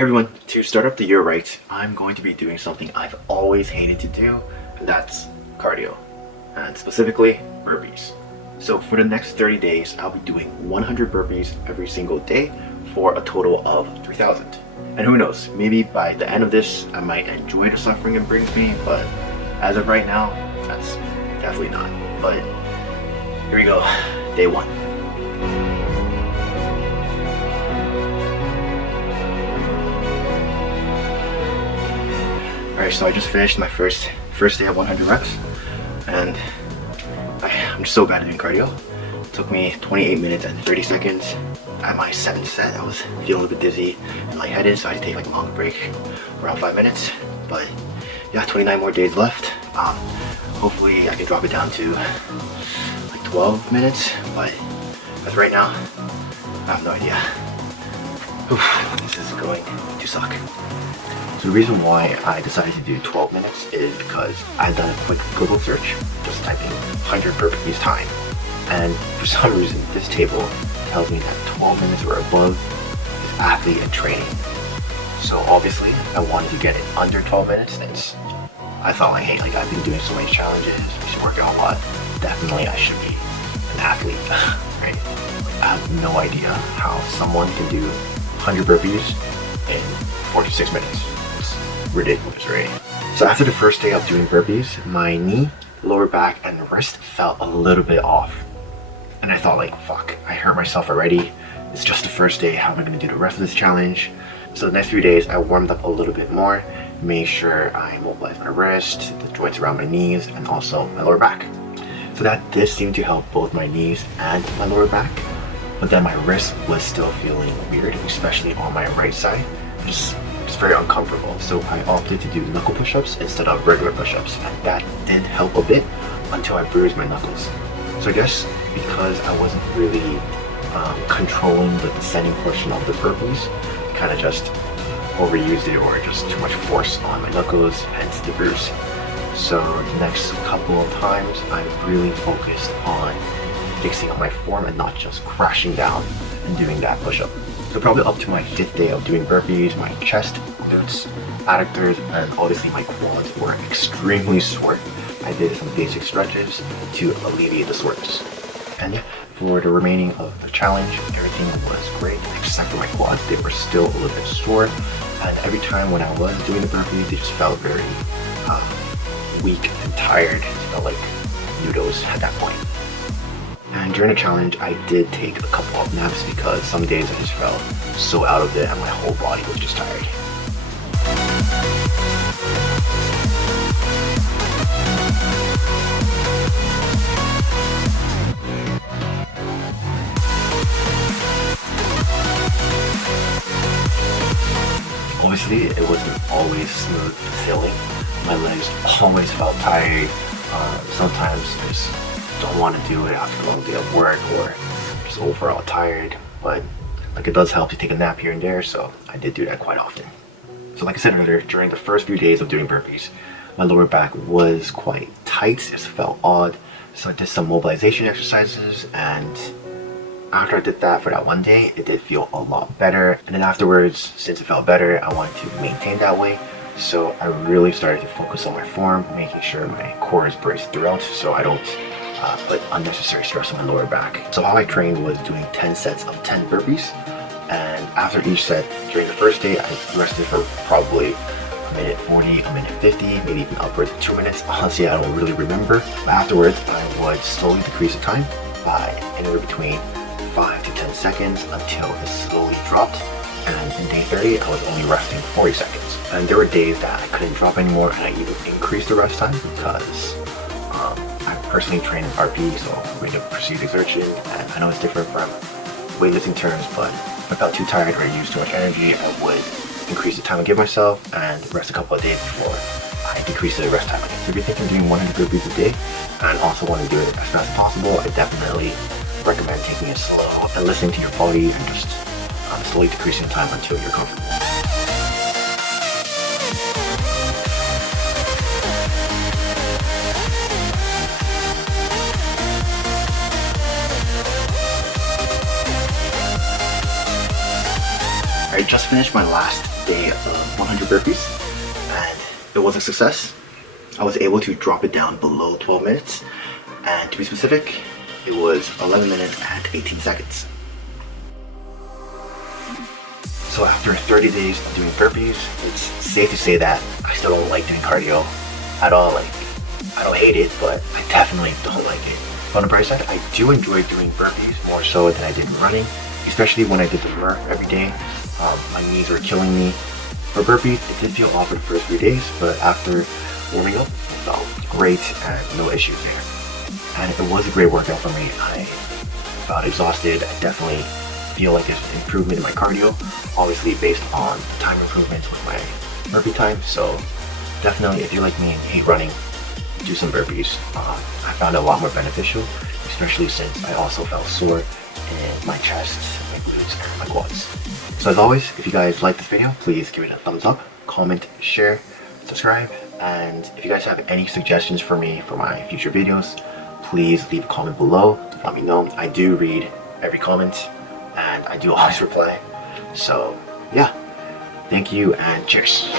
Everyone, to start up the year right, I'm going to be doing something I've always hated to do, and that's cardio, and specifically burpees. So for the next 30 days, I'll be doing 100 burpees every single day for a total of 3,000. And who knows, maybe by the end of this, I might enjoy the suffering it brings me, but as of right now, that's definitely not. But here we go, day one. Alright, so I just finished my first day of 100 reps, and I'm just so bad at doing cardio. It took me 28 minutes and 30 seconds. At my 7th set, I was feeling a bit dizzy and lightheaded, so I had to take like a long break, around 5 minutes. But yeah, 29 more days left. Hopefully I can drop it down to like 12 minutes, but as right now, I have no idea. Oof, this is going to suck. So the reason why I decided to do 12 minutes is because I've done a quick Google search, just typing 100 burpees time. And for some reason, this table tells me that 12 minutes or above is athlete and training. So obviously, I wanted to get it under 12 minutes since I thought like, hey, like I've been doing so many challenges, just working out a lot. Definitely I should be an athlete, right? I have no idea how someone can do 100 burpees in 46 minutes. It's ridiculous, right? So after the first day of doing burpees, my knee, lower back, and wrist felt a little bit off. And I thought like, fuck, I hurt myself already. It's just the first day, how am I gonna do the rest of this challenge? So the next few days, I warmed up a little bit more, made sure I mobilized my wrist, the joints around my knees, and also my lower back. So that did seem to help both my knees and my lower back. But then my wrist was still feeling weird, especially on my right side. Just very uncomfortable. So I opted to do knuckle push-ups instead of regular push-ups, and that did help a bit until I bruised my knuckles. So I guess because I wasn't really controlling the descending portion of the burpees, I kind of just overused it or just too much force on my knuckles, hence the bruise. So the next couple of times I really focused on fixing up my form and not just crashing down and doing that push-up. So probably up to my 5th day of doing burpees, my chest, glutes, adductors, and obviously my quads were extremely sore. I did some basic stretches to alleviate the soreness. And for the remaining of the challenge, everything was great except for my quads. They were still a little bit sore, and every time when I was doing the burpees, they just felt very weak and tired. It felt like noodles at that point. And during the challenge, I did take a couple of naps because some days I just felt so out of it and my whole body was just tired. Obviously, it wasn't always smooth sailing. My legs always felt tired. Sometimes I just don't want to do it after a long day of work or just overall tired. But like it does help to take a nap here and there, so I did do that quite often. So like I said earlier, during the first few days of doing burpees, my lower back was quite tight. It felt odd. So I did some mobilization exercises, and after I did that for that one day, it did feel a lot better. And then afterwards, since it felt better, I wanted to maintain that way. So I really started to focus on my form, making sure my core is braced throughout so I don't put unnecessary stress on my lower back. So how I trained was doing 10 sets of 10 burpees. And after each set, during the first day, I rested for probably a minute 40, a minute 50, maybe even upwards of 2 minutes. Honestly, I don't really remember. But afterwards, I would slowly decrease the time by anywhere between 5 to 10 seconds until it slowly dropped. And in day 30, I was only resting 40 seconds. And there were days that I couldn't drop anymore, and I even increased the rest time because I personally train in RP, so rate of perceived exertion, and I know it's different from weightlifting terms, but if I felt too tired or used too much energy, I would increase the time I give myself and rest a couple of days before I decrease the rest time again. So if you're thinking of doing 100 burpees a day and also want to do it as fast as possible, I definitely recommend taking it slow and listening to your body and just slowly decreasing the time until you're comfortable. I just finished my last day of 100 burpees, and it was a success. I was able to drop it down below 12 minutes, and to be specific, it was 11 minutes and 18 seconds. So after 30 days of doing burpees, it's safe to say that I still don't like doing cardio at all. Like, I don't hate it, but I definitely don't like it. But on the bright side, I do enjoy doing burpees more so than I did running, especially when I did the Murph every day. My knees were killing me. For burpees, it did feel off for the first few days, but after warming up, it felt great and no issues there. And it was a great workout for me. I felt exhausted. I definitely feel like there's an improvement in my cardio, obviously based on time improvements with my burpee time. So definitely, if you're like me and hate running, do some burpees. I found it a lot more beneficial, especially since I also felt sore in my chest, my glutes, and my quads. So as always, if you guys like this video, please give it a thumbs up, comment, share, subscribe, and if you guys have any suggestions for me for my future videos, please leave a comment below. Let me know. I do read every comment and I do always reply. So yeah, thank you and cheers.